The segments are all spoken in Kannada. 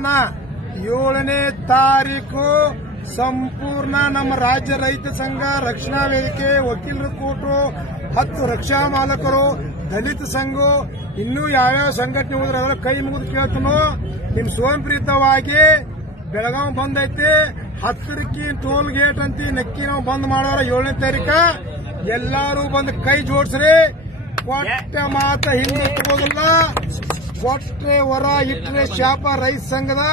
ಹೇಳ್ತೇನ ಏಳನೇ ತಾರೀಕು ಸಂಪೂರ್ಣ ನಮ್ಮ ರಾಜ್ಯ ರೈತ ಸಂಘ ರಕ್ಷಣಾ ವೇದಿಕೆ ವಕೀಲರ ಕೂಟು ಹತ್ತು ರಕ್ಷಾ ಮಾಲಕರು, ದಲಿತ ಸಂಘ, ಇನ್ನೂ ಯಾವ್ಯಾವ ಸಂಘಟನೆ ಹೋದ್ರೆ ಅದರ ಕೈ ಮುಗಿದು ಕೇಳ್ತನೋ, ನಿಮ್ ಸ್ವಯಂಪ್ರೀತವಾಗಿ ಪ್ರೀತವಾಗಿ ಬಂದ್ ಬಂದೈತಿ, ಹತ್ತರಕ್ಕಿ ಟೋಲ್ ಗೇಟ್ ಅಂತ ನಕ್ಕಿ ನಾವು ಬಂದ್ ಮಾಡೋರ ಏಳನೇ ತಾರೀಕ, ಎಲ್ಲಾರು ಬಂದು ಕೈ ಜೋಡಿಸ್ರಿ. ಕೊಟ್ಟ ಮಾತ ಹಿಂದೆ ತಗೋದಿಲ್ಲ ಕೊಟ್ರೆ ಹೊರ ಇಟ್ರೆ ಶಾಪ, ರೈತ ಸಂಘದ,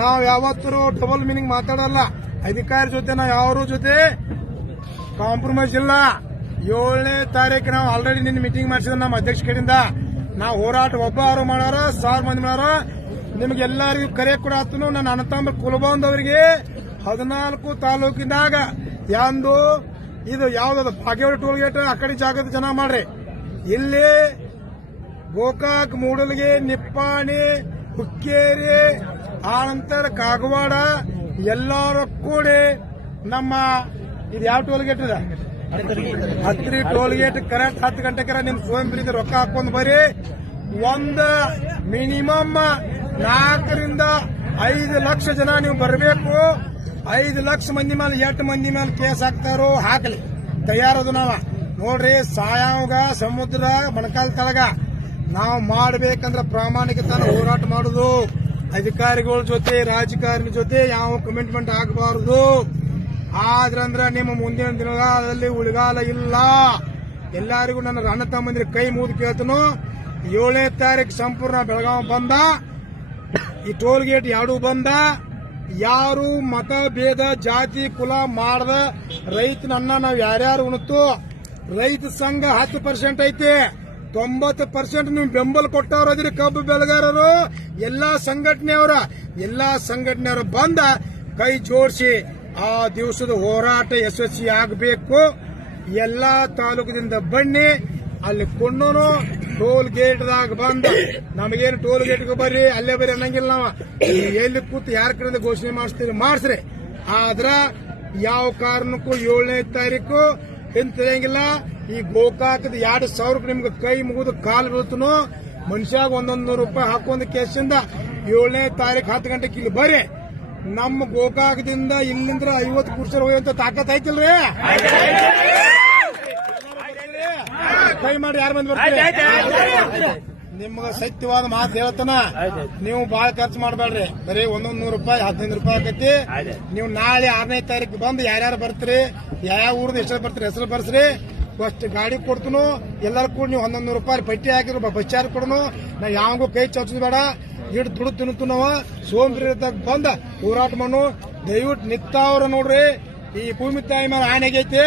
ನಾವ್ ಯಾವತ್ತೂ ಡಬಲ್ ಮೀನಿಂಗ್ ಮಾತಾಡಲ್ಲ. ಅಧಿಕಾರಿ ಜೊತೆ, ನಾವ್ ಯಾವ್ರ ಜೊತೆ? ಕಾಂಪ್ರಮೈಸ್ ಇಲ್ಲ. ಏಳನೇ ತಾರೀಕು ನಾವು ಆಲ್ರೆಡಿ ನಿನ್ನ ಮೀಟಿಂಗ್ ಮಾಡಿಸಿದ ನಮ್ಮ ಅಧ್ಯಕ್ಷ ಕಡೆಯಿಂದ. ನಾವು ಹೋರಾಟ ಒಬ್ಬ ಆರು ಮಾಡಾರ ಸಾರ್ ಮಂದಿ ಮಾಡಾರ ನಿಮ್ಗೆ ಎಲ್ಲರಿಗೂ ಕರೆ ಕೂಡ ಆತನು ನನ್ನ ಅಣ್ಣತಮ್ಮ ಕುಲಬಂದವರಿಗೆ ಹದಿನಾಲ್ಕು ತಾಲೂಕಿನಾಗ ಯಾಂದು ಇದು ಯಾವ್ದು ಭಾಗ್ಯವಾಡಿ ಟೋಲ್ ಗೇಟ್ ಆ ಕಡೆ ಜಾಗದ ಜನ ಮಾಡ್ರಿ. ಇಲ್ಲಿ ಗೋಕಾಕ್ ಮೂಡಲ್ಗೆ, ನಿಪ್ಪಾಣಿ, ಹುಕ್ಕೇರಿ ಆನಂತರ ಕಾಗವಾಡ ಎಲ್ಲರೂ ಕೂಡಿ ನಮ್ಮ ಇದು ಯಾವ ಟೋಲ್ ಗೇಟ್ ಇದೆ? ಹತ್ತಿರಿ ಟೋಲ್ ಗೇಟ್ ಕರೆಕ್ಟ್ ಹತ್ತು ಗಂಟೆಗೆ ನಿಮ್ ಸ್ವಯಂ ಪ್ರೀತಿ ರೊಕ್ಕ ಹಾಕೊಂಡ್ ಬರ್ರಿ ಒಂದ ಮಿನಿಮಮ್ ನಾಲ್ಕರಿಂದ ಐದು ಲಕ್ಷ ಜನ ನೀವು ಬರಬೇಕು. ಐದು ಲಕ್ಷ ಮಂದಿ ಮೇಲೆ ಎಂಟು ಮಂದಿ ಮೇಲೆ ಕೇಸ್ ಹಾಕ್ತಾರೋ ಹಾಕಲಿ. ತಯಾರದು ನಾವ. ನೋಡ್ರಿ, ಸಾಯಾವಗ, ಸಮುದ್ರ, ಮಣಕಾಲ್ ತಳಗ. ನಾವು ಮಾಡಬೇಕಂದ್ರೆ ಪ್ರಾಮಾಣಿಕತನ ಹೋರಾಟ ಮಾಡುದು. ಅಧಿಕಾರಿಗಳ ಜೊತೆ, ರಾಜಕಾರಣಿ ಜೊತೆ ಯಾವ ಕಮಿಟ್ಮೆಂಟ್ ಆಗಬಾರದು. ಆದ್ರಂದ್ರ ನಿಮ್ಮ ಮುಂದಿನ ದಿನಗಳಲ್ಲಿ ಉಳಿಗಾಲ ಇಲ್ಲ. ಎಲ್ಲರಿಗೂ ನನ್ನ ಅಣ್ಣ ತಮ್ಮಂದಿರ ಕೈ ಮುಗಿದು ಕೇಳ್ತನು. ಏಳನೇ ತಾರೀಕು ಸಂಪೂರ್ಣ ಬೆಳಗಾವಿ ಬಂದ. ಈ ಟೋಲ್ ಗೇಟ್ ಯಾಡು ಬಂದ. ಯಾರು ಮತ ಭೇದ, ಜಾತಿ, ಕುಲ ಮಾಡದ ರೈತನನ್ನ ನಾವು ನಾವ್ ಯಾರ್ಯಾರು ಉಣತು ರೈತ ಸಂಘ ಹತ್ತು ಪರ್ಸೆಂಟ್ ಐತಿ. ತೊಂಬತ್ತು ಪರ್ಸೆಂಟ್ ನೀವು ಬೆಂಬಲ ಕೊಟ್ಟವ್ರ ಅದ್ರಿ ಕಬ್ಬು ಬೆಳೆಗಾರರು. ಎಲ್ಲಾ ಸಂಘಟನೆಯವರ, ಎಲ್ಲಾ ಸಂಘಟನೆಯವರು ಬಂದ ಕೈ ಜೋಡಿಸಿ ಆ ದಿವಸದ ಹೋರಾಟ ಯಶಸ್ವಿ ಆಗಬೇಕು. ಎಲ್ಲಾ ತಾಲೂಕಿನಿಂದ ಬನ್ನಿ, ಅಲ್ಲಿ ಕೊಂಡೋನು ಟೋಲ್ ಗೇಟ್ದಾಗ ಬಂದ, ನಮಗೇನು ಟೋಲ್ ಗೇಟ್ಗೆ ಬರ್ರಿ, ಅಲ್ಲೇ ಬರ್ರಿ ಅನ್ನಂಗಿಲ್ಲ ನೀವು. ಎಲ್ಲಿ ಕೂತು ಯಾರ ಕಡೆಯಿಂದ ಘೋಷಣೆ ಮಾಡಿಸ್ತೀರಿ ಮಾಡಿಸ್ರಿ. ಆದ್ರ ಯಾವ ಕಾರಣಕ್ಕೂ ಏಳನೇ ತಾರೀಕು ಹಿಂತಿರಂಗಿಲ್ಲ. ಈ ಗೋಕಾಕದ ಎರಡು ಸಾವಿರಕ್ಕೆ ನಿಮ್ಗೆ ಕೈ ಮುಗಿದು ಕಾಲು ಬೀಳ್ತನೋ ಮನುಷ್ಯಾಗ ಒಂದೊಂದು ನೂರು ರೂಪಾಯಿ ಹಾಕೊಂಡ ಕೇಸಿಂದ ಏಳನೇ ತಾರೀಕು ಹತ್ತು ಗಂಟೆಗೆ ಇಲ್ಲಿ ಬರ್ರಿ. ನಮ್ಮ ಗೋಕಾಕದಿಂದ ಇಲ್ಲಿಂದ್ರ ಐವತ್ತು ಕುರ್ಸರ್ ಹೋಗುವಂತ ತಾಕತ್ ಐತಿಲ್ರಿ? ಕೈ ಮಾಡಿ ಯಾರು ಮಂದಿ ಬರ್ತೀರಿ? ನಿಮ್ಗ ಸತ್ಯವಾದ ಮಾತು ಹೇಳ್ತಾನ. ನೀವು ಬಾಳ ಖರ್ಚು ಮಾಡಬೇಡ್ರಿ ಬರೀ ಒಂದೊಂದ್ ನೂರು ರೂಪಾಯಿ ಹದಿನೈದು ರೂಪಾಯಿ ಆಕೈತಿ. ನೀವು ನಾಳೆ ಆರನೇ ತಾರೀಕು ಬಂದು ಯಾರ್ಯಾರು ಬರ್ತೀರಿ? ಯಾವ ಊರ್ದ ಹೆಸರು ಬರ್ತೀರಿ? ಹೆಸರು ಬರ್ಸ್ರಿ. ಫಸ್ಟ್ ಗಾಡಿ ಕೊಡ್ತನು ಎಲ್ಲರೂ ಕೂಡ ನೀವು ಒಂದೊಂದು ರೂಪಾಯಿ ಪಟ್ಟಿ ಹಾಕಿದ್ರು ಬಸ್ ಚಾರ್ಜ್ ಕೊಡನು. ನಾ ಯಾವಾಗೂ ಕೈ ಚಚ್ಚೋದು ಬೇಡ. ಇಡ್ ದುಡ್ಡು ತಿನ್ನುತ್ತು ನಾವು. ಸೋಂಬೇರಿದಾಗ ಬಂದ. ಹೋರಾಟ ಮಾಡು ದಯವಿಟ್ಟು ನಿತ್ತಾವ್ರ ನೋಡ್ರಿ. ಈ ಭೂಮಿ ತಾಯಿ ಮೇಲೆ ಆನೆಗೈತಿ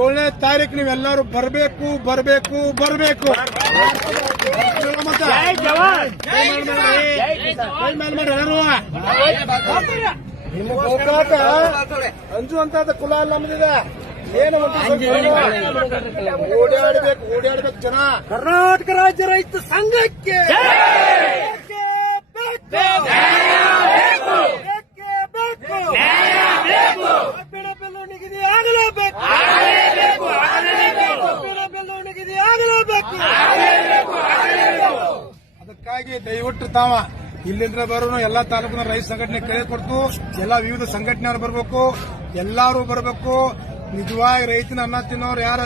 ಏಳನೇ ತಾರೀಕು ನೀವೆಲ್ಲರೂ ಬರಬೇಕು ಬರಬೇಕು ಬರಬೇಕು. ನಿಮ್ಮ ಗೋಕಾಕ ಅಂಜು ಅಂತ ಕುಲ ನಮ್ದಿದೆ. ಓಡಾಡ್ಬೇಕು ಓಡಾಡ್ಬೇಕು ಜನ. ಕರ್ನಾಟಕ ರಾಜ್ಯ ರೈತ ಸಂಘಕ್ಕೆ ಬೇಕೇ? ಬೇಕು. ಬೇಕೇ? ಬೇಕು. ಕಬ್ಬಿಣ ಬೆಲೆ ನಿಗದಿ ಆಗಲೇಬೇಕು. ಕಬ್ಬಿಣ ಬೆಲೆ ನಿಗದಿ ಆಗಲೇಬೇಕು. ಅದಕ್ಕಾಗಿ ದಯವಿಟ್ಟು ತಾವ ಇಲ್ಲಿಂದ ಬರೋನು ಎಲ್ಲಾ ತಾಲೂಕಿನ ರೈತ ಸಂಘಟನೆ ಕರೆ ಕೊಡ್ತು. ಎಲ್ಲಾ ವಿವಿಧ ಸಂಘಟನೆಯವರು ಬರಬೇಕು. ಎಲ್ಲಾರು ಬರಬೇಕು. ನಿಜವಾಗಿ ರೈತನ ಅನ್ನ ತಿನ್ನೋರು ಯಾರು